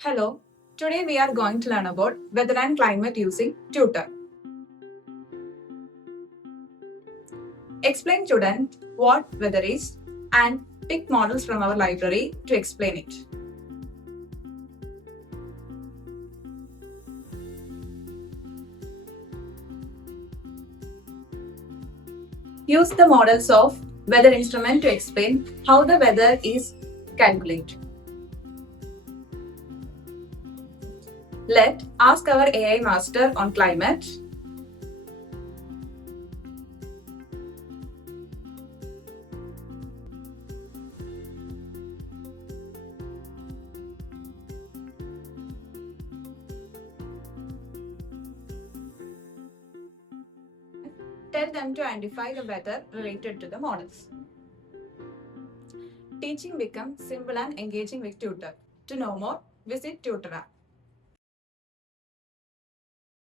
Hello, today we are going to learn about weather and climate using TutAR. Explain student what weather is and pick models from our library to explain it. Use the models of weather instrument to explain how the weather is calculated. Let's ask our AI master on climate. Tell them to identify the weather related to the models. Teaching becomes simple and engaging with TutAR. To know more, visit TutAR app.